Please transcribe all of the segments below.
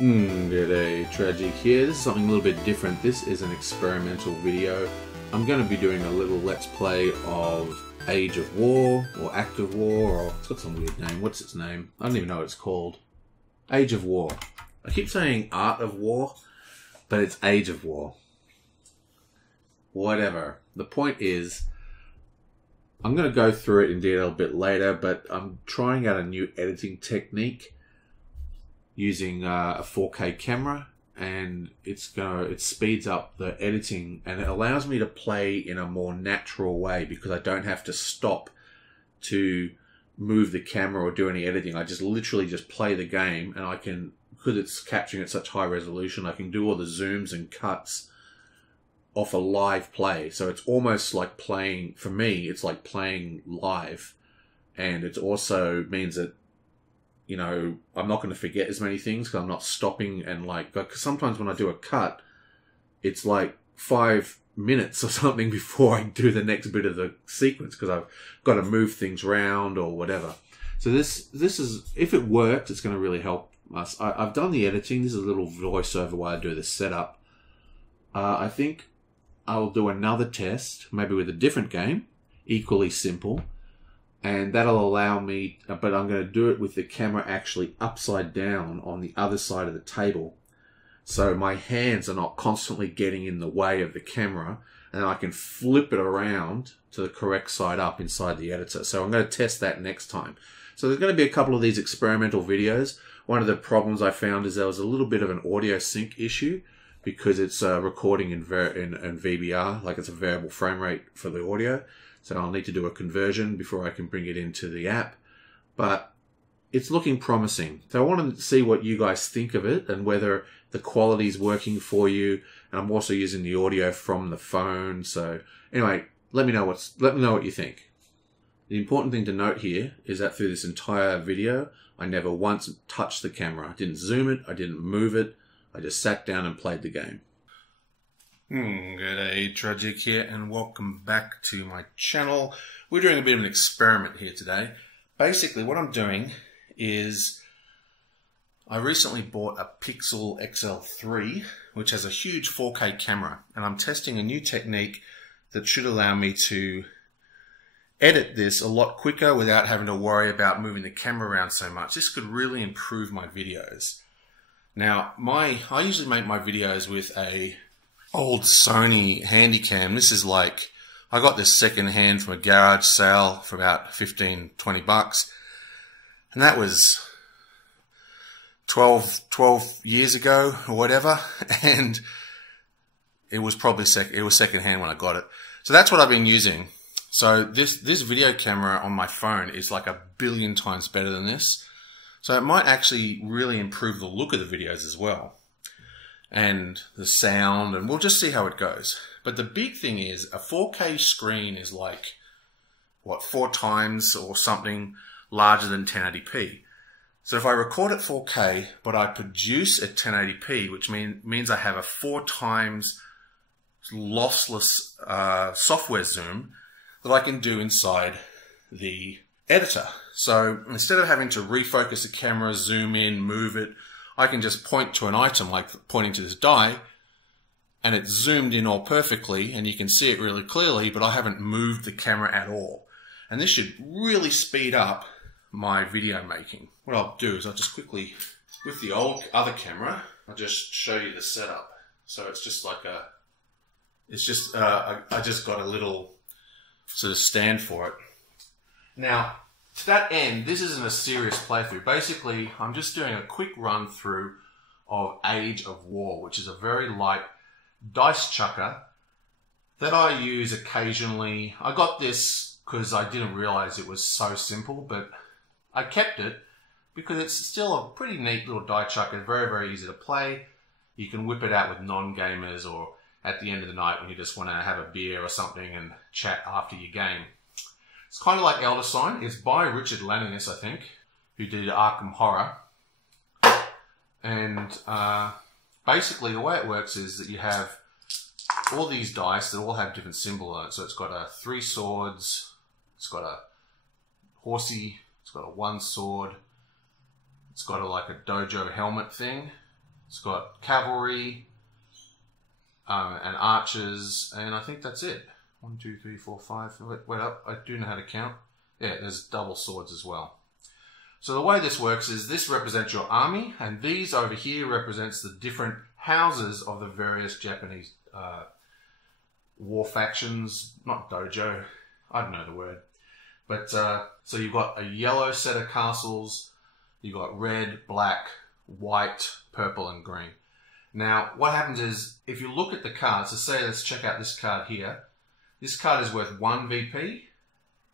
G'day, Tragic here. This is something a little bit different. This is an experimental video. I'm going to be doing a little let's play of Age of War, or Act of War, or it's got some weird name. What's its name? I don't even know what it's called. Age of War. I keep saying Art of War, but it's Age of War. Whatever. The point is, I'm going to go through it in detail a bit later, but I'm trying out a new editing technique using a 4K camera, and it speeds up the editing and it allows me to play in a more natural way because I don't have to stop to move the camera or do any editing. I just literally just play the game, and I can, because it's capturing at such high resolution, I can do all the zooms and cuts off a live play. So it's almost like playing, for me, it's like playing live, and it also means that, you know, I'm not going to forget as many things because I'm not stopping and because sometimes when I do a cut, it's like 5 minutes or something before I do the next bit of the sequence because I've got to move things around or whatever. So this is, if it works, it's going to really help us. I've done the editing. This is a little voiceover while I do the setup. I think I'll do another test, maybe with a different game, equally simple. And that'll allow me, but I'm going to do it with the camera actually upside down on the other side of the table. So my hands are not constantly getting in the way of the camera, and I can flip it around to the correct side up inside the editor. So I'm going to test that next time. So there's going to be a couple of these experimental videos. One of the problems I found is there was a little bit of an audio sync issue because it's recording in VBR, like it's a variable frame rate for the audio. So I'll need to do a conversion before I can bring it into the app. But it's looking promising. So I want to see what you guys think of it and whether the quality is working for you. And I'm also using the audio from the phone. So anyway, let me know what you think. The important thing to note here is that through this entire video, I never once touched the camera. I didn't zoom it. I didn't move it. I just sat down and played the game. G'day, Tragic here, and welcome back to my channel. We're doing a bit of an experiment here today. Basically, what I'm doing is I recently bought a Pixel XL3, which has a huge 4K camera, and I'm testing a new technique that should allow me to edit this a lot quicker without having to worry about moving the camera around so much. This could really improve my videos. Now, I usually make my videos with a old Sony Handycam. This is like, I got this second hand from a garage sale for about 15-20 bucks. And that was 12 years ago or whatever. And it was probably second hand when I got it. So that's what I've been using. So this video camera on my phone is like 1 billion times better than this. So it might actually really improve the look of the videos as well, and the sound, and we'll just see how it goes. But the big thing is a 4K screen is like, what, 4 times or something larger than 1080p. So if I record at 4K, but I produce at 1080p, which means I have a 4 times lossless software zoom that I can do inside the editor. So instead of having to refocus the camera, zoom in, move it, I can just point to an item, like pointing to this die, and it's zoomed in all perfectly, and you can see it really clearly, but I haven't moved the camera at all. And this should really speed up my video making. What I'll do is I'll just quickly, with the other camera, I'll just show you the setup. So it's just like I just got a little sort of stand for it. Now, to that end, this isn't a serious playthrough. Basically, I'm just doing a quick run through of Age of War, which is a very light dice chucker that I use occasionally. I got this because I didn't realize it was so simple, but I kept it because it's still a pretty neat little die chucker, very, very easy to play. You can whip it out with non-gamers or at the end of the night when you just want to have a beer or something and chat after your game. It's kind of like Elder Sign. It's by Richard Lananis, I think, who did Arkham Horror. And basically the way it works is that you have all these dice that all have different symbols on it. So it's got 3 swords, it's got a horsey, it's got a 1 sword, it's got like a dojo helmet thing, It's got cavalry and archers, and I think that's it. 1, 2, 3, 4, 5. Wait up, I do know how to count. Yeah, there's double swords as well. So the way this works is this represents your army, and these over here represents the different houses of the various Japanese war factions. Not dojo, I don't know the word. But so you've got a yellow set of castles, you've got red, black, white, purple, and green. Now, what happens is, if you look at the cards, so say, let's check out this card here. This card is worth 1 VP,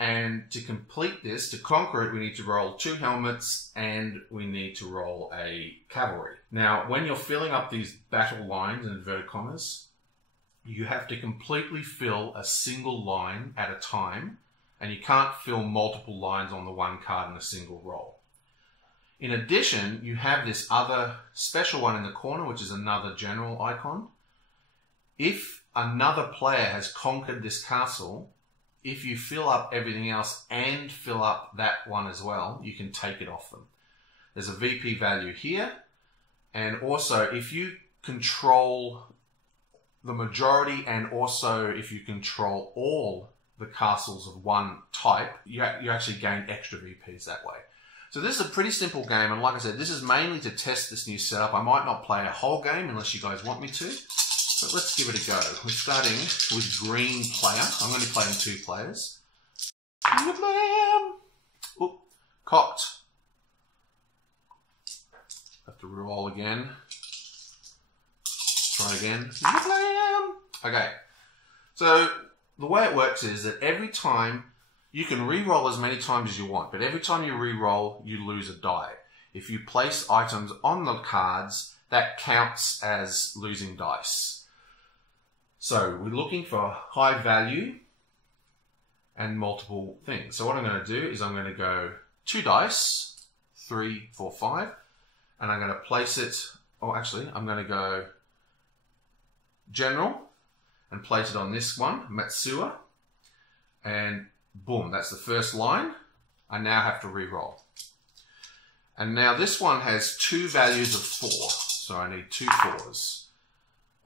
and to complete this, to conquer it, we need to roll 2 helmets, and we need to roll a cavalry. Now, when you're filling up these battle lines, in inverted commas, you have to completely fill a single line at a time, and you can't fill multiple lines on the one card in a single roll. In addition, you have this other special one in the corner, which is another general icon. If another player has conquered this castle, if you fill up everything else and fill up that one as well, you can take it off them. There's a VP value here. And also, if you control the majority and also if you control all the castles of one type, you actually gain extra VPs that way. So this is a pretty simple game, and like I said, this is mainly to test this new setup. I might not play a whole game unless you guys want me to, but let's give it a go. We're starting with green player. I'm going to be playing 2 players. Oop, cocked. Have to roll again. Try again. Okay, so the way it works is that every time, you can re-roll as many times as you want, but every time you re-roll, you lose a die. If you place items on the cards, that counts as losing dice. So we're looking for high value and multiple things. So what I'm going to do is I'm going to go 2 dice, 3, 4, 5, and I'm going to place it, or actually I'm going to go general and place it on this one, Matsuwa, and boom, that's the first line. I now have to re-roll. And now this one has 2 values of 4. So I need 2 4s.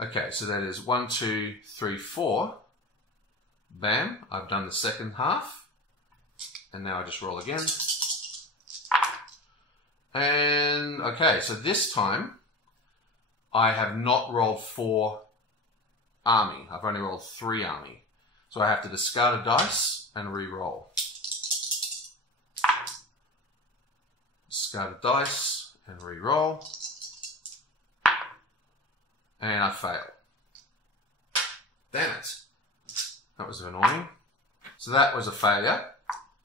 Okay, so that is 1, 2, 3, 4. Bam, I've done the second half. And now I just roll again. And okay, so this time I have not rolled 4 army. I've only rolled 3 army. So I have to discard a dice and re-roll. Discard a dice and re-roll. And I fail. Damn it. That was annoying. So that was a failure.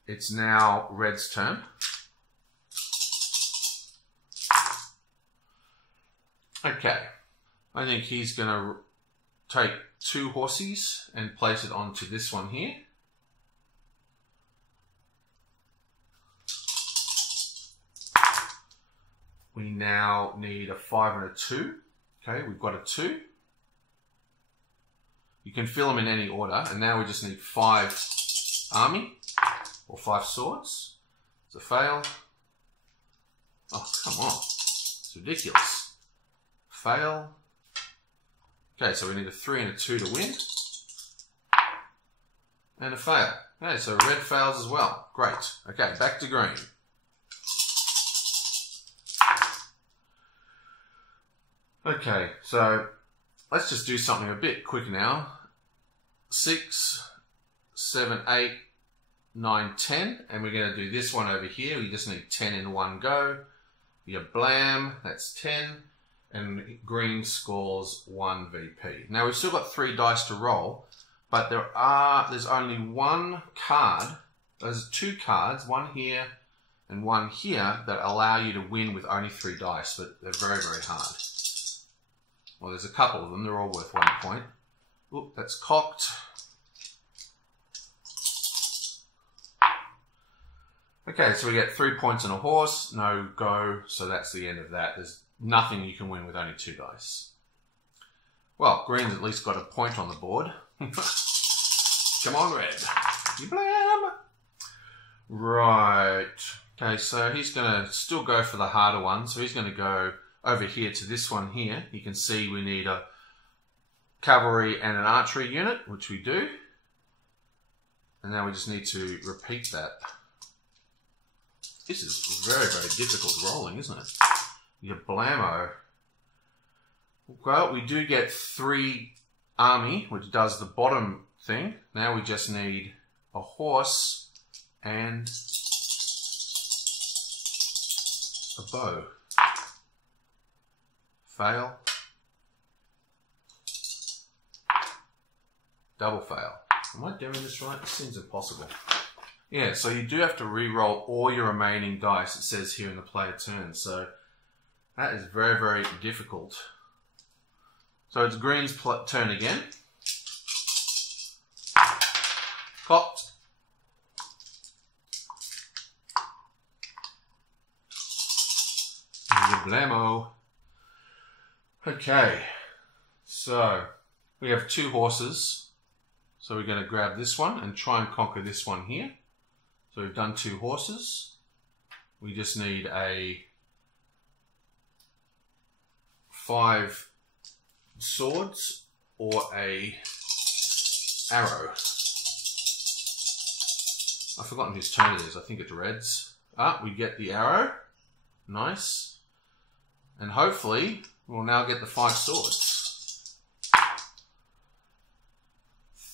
It's now red's turn. Okay. I think he's going to take 2 horsies and place it onto this one here. We now need a 5 and a 2. Okay, we've got a 2. You can fill them in any order, and now we just need 5 army, or 5 swords. It's a fail. Oh, come on. It's ridiculous. Fail. Okay, so we need a 3 and a 2 to win. And a fail. Okay, so red fails as well. Great. Okay, back to green. Okay, so let's just do something a bit quick now. 6, 7, 8, 9, 10. And we're going to do this one over here. We just need 10 in one go. You have blam, that's 10. And green scores 1 VP. Now we've still got 3 dice to roll, but there's only 1 card. There's 2 cards, one here and one here, that allow you to win with only 3 dice, but they're very, very hard. Well, there's a couple of them. They're all worth 1 point. Oop, that's cocked. Okay, so we get 3 points on a horse. No go, so that's the end of that. There's nothing you can win with only 2 dice. Well, green's at least got a point on the board. Come on, red. Blam! Right. Okay, so he's going to still go for the harder one. So he's going to go over here to this one here, you can see we need a cavalry and an archery unit, which we do. And now we just need to repeat that. This is very, very difficult rolling, isn't it? Your blammo. Well, we do get 3 army, which does the bottom thing. Now we just need a horse and a bow. Fail. Double fail. Am I doing this right? This seems impossible. Yeah, so you do have to re-roll all your remaining dice, it says here in the player turn. So that is very, very difficult. So it's green's turn again. Cocked. Blammo. Okay, so we have 2 horses. So we're going to grab this one and try and conquer this one here. So we've done 2 horses. We just need a 5 swords or a arrow. I've forgotten whose turn it is. I think it's red's. Ah, we get the arrow. Nice. And hopefully we'll now get the 5 swords.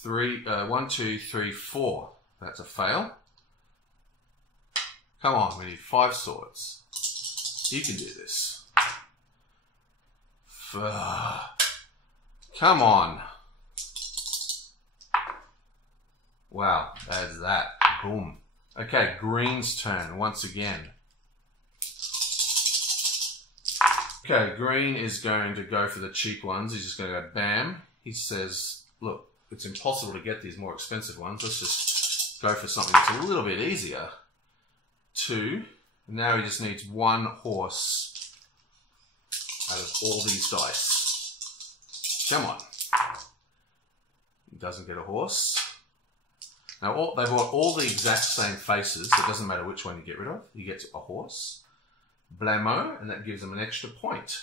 1, 2, 3, 4. That's a fail. Come on, we need 5 swords. You can do this. Come on. Wow, that's that. Boom. Okay, green's turn once again. Okay, green is going to go for the cheap ones. He's just going to go bam. He says, look, it's impossible to get these more expensive ones. Let's just go for something that's a little bit easier. 2. Now he just needs 1 horse out of all these dice. Come on. He doesn't get a horse. Now, they've got all the exact same faces, so it doesn't matter which one you get rid of. You get a horse. Blammo, and that gives him an extra point.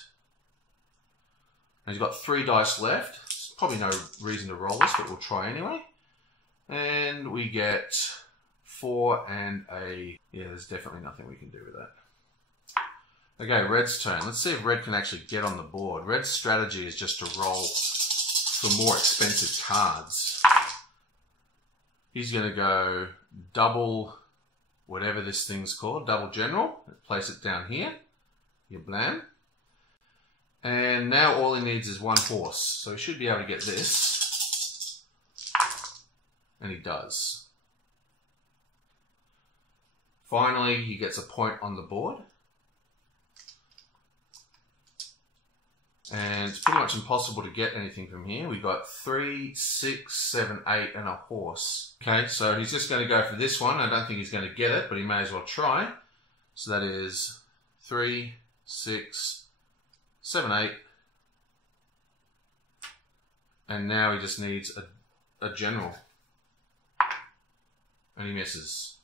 And he's got 3 dice left. There's probably no reason to roll this, but we'll try anyway. And we get 4 and a... Yeah, there's definitely nothing we can do with that. Okay, red's turn. Let's see if red can actually get on the board. Red's strategy is just to roll for more expensive cards. He's going to go double whatever this thing's called, double general. Place it down here. Your blam. And now all he needs is 1 horse. So he should be able to get this. And he does. Finally, he gets a point on the board. And it's pretty much impossible to get anything from here. We've got 3, 6, 7, 8, and a horse. Okay, so he's just going to go for this one. I don't think he's going to get it, but he may as well try. So that is 3, 6, 7, 8. And now he just needs a general. And he misses.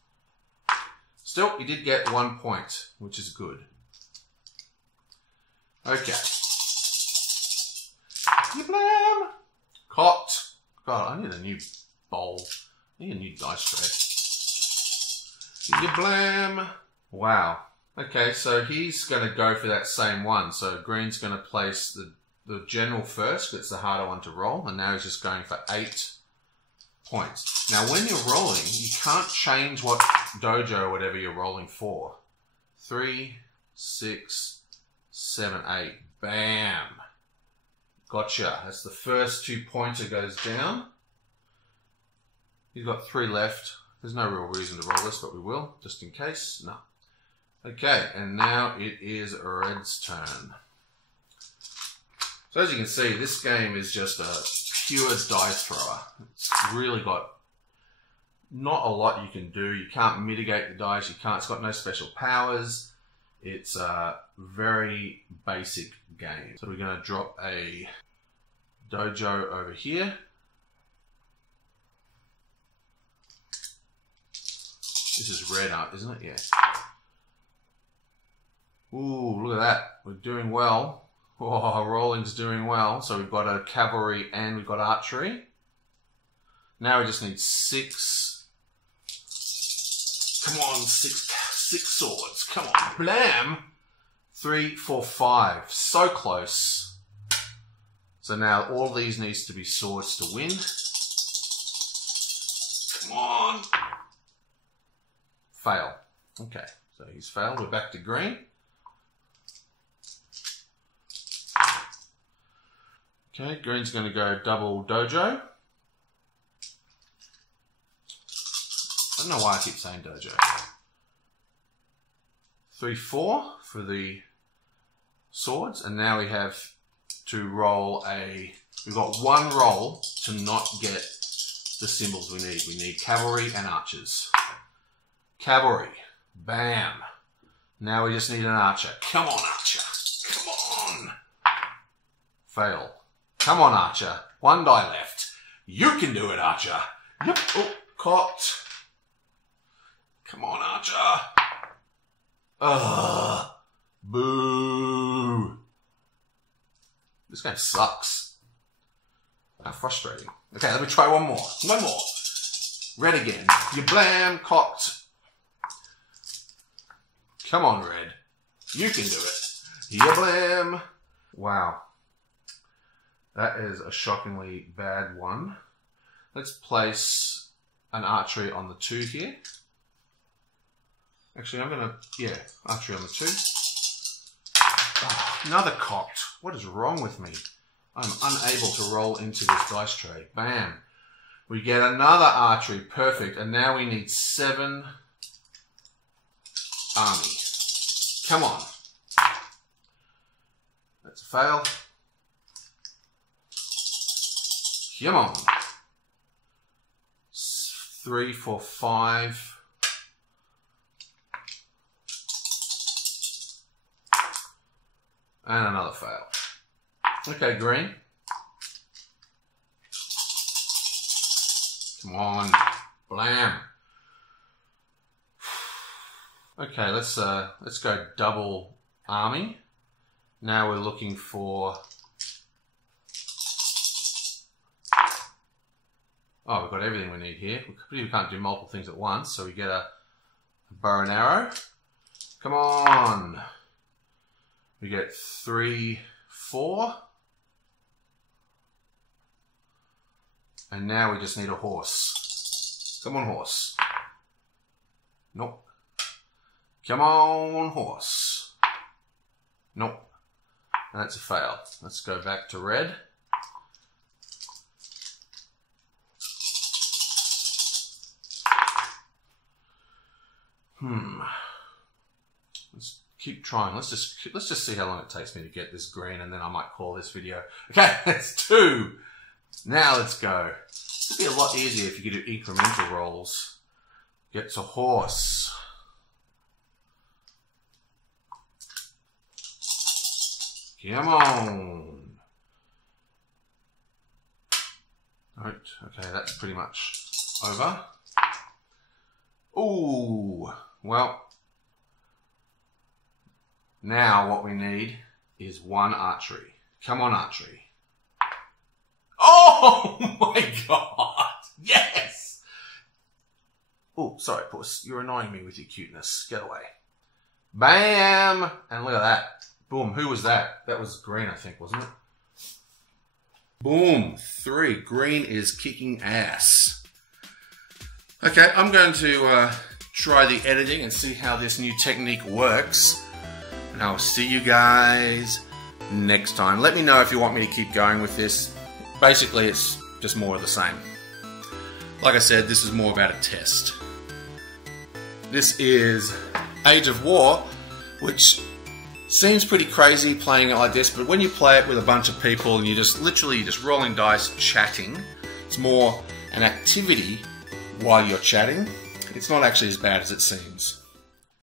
Still, he did get 1 point, which is good. Okay. Blam! Cocked. God, I need a new bowl. I need a new dice tray. Blam! Wow. Okay, so he's going to go for that same one. So green's going to place the general first. It's the harder one to roll. And now he's just going for 8 points. Now, when you're rolling, you can't change what dojo or whatever you're rolling for. 3, 6, 7, 8. Bam! Gotcha. That's the first 2 pointer goes down. You've got 3 left. There's no real reason to roll this, but we will, just in case. No. Okay, and now it is red's turn. So as you can see, this game is just a pure dice thrower. It's really got not a lot you can do. You can't mitigate the dice. It's got no special powers. It's a very basic game. So we're going to drop a dojo over here. This is red art, isn't it? Yeah. Ooh, look at that. We're doing well. Oh, rolling's doing well. So we've got a cavalry and we've got archery. Now we just need 6. Come on, six swords. Come on, blam. 3, 4, 5. So close. So now all of these needs to be swords to win. Come on. Fail. Okay, so he's failed. We're back to green. Okay, green's going to go double dojo. I don't know why I keep saying dojo. 3, 4 for the swords, and now we have to roll a... We've got 1 roll to not get the symbols we need. We need cavalry and archers. Cavalry. Bam. Now we just need an archer. Come on, archer. Come on. Fail. Come on, archer. 1 die left. You can do it, archer. Yep. Oh, caught. Come on, archer. Ugh. Boo. This game sucks. How frustrating. Okay, let me try one more. One more. Red again. You blam, cocked. Come on, red. You can do it. You blam. Wow. That is a shockingly bad one. Let's place an archery on the 2 here. Actually, I'm going to, yeah, archery on the 2. Oh, another cocked. What is wrong with me? I'm unable to roll into this dice tray. Bam. We get another archery. Perfect. And now we need 7 army. Come on. That's a fail. Come on. 3, 4, 5. And another fail. Okay, green. Come on. Blam. Okay, let's go double army. Now we're looking for... Oh, we've got everything we need here. We can't do multiple things at once, so we get a bow and arrow. Come on. We get 3, 4. And now we just need a horse. Come on, horse. Nope. Come on, horse. Nope. That's a fail. Let's go back to red. Let's keep trying. Let's just see how long it takes me to get this green, and then I might call this video. Okay, that's 2. Now let's go. It'd be a lot easier if you could do incremental rolls. Get to horse. Come on. Right, okay, that's pretty much over. Ooh, well, now what we need is 1 archery. Come on, archery. Oh my god! Yes! Oh, sorry, puss. You're annoying me with your cuteness. Get away. Bam! And look at that. Boom. Who was that? That was green, I think, wasn't it? Boom. 3. Green is kicking ass. Okay, I'm going to try the editing and see how this new technique works. And I'll see you guys next time. Let me know if you want me to keep going with this. Basically, it's just more of the same. Like I said, this is more about a test. This is Age of War, which seems pretty crazy playing it like this, but when you play it with a bunch of people and you're just literally just rolling dice, chatting, it's more an activity while you're chatting. It's not actually as bad as it seems.